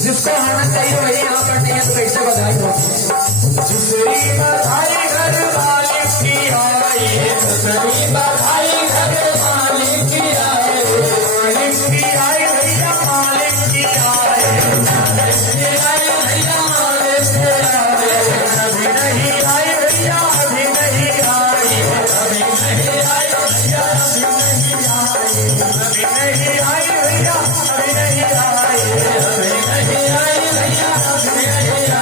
जिसको आना चाहिए वही यहाँ पर नहीं है तो कैसे बधाई होगी। दूसरी बधाई घर वाले की आई, दूसरी बधाई घर वाले की आई, मालिक की आई भैया मालिक की आई, मालिक की आई भैया मालिक की आई, अभी नहीं आई भैया अभी नहीं आई, अभी नहीं आई भैया अभी नहीं आई, अभी नहीं आई भैया अभी नहीं आई, अभी नहीं आई भैया अभी नहीं आई।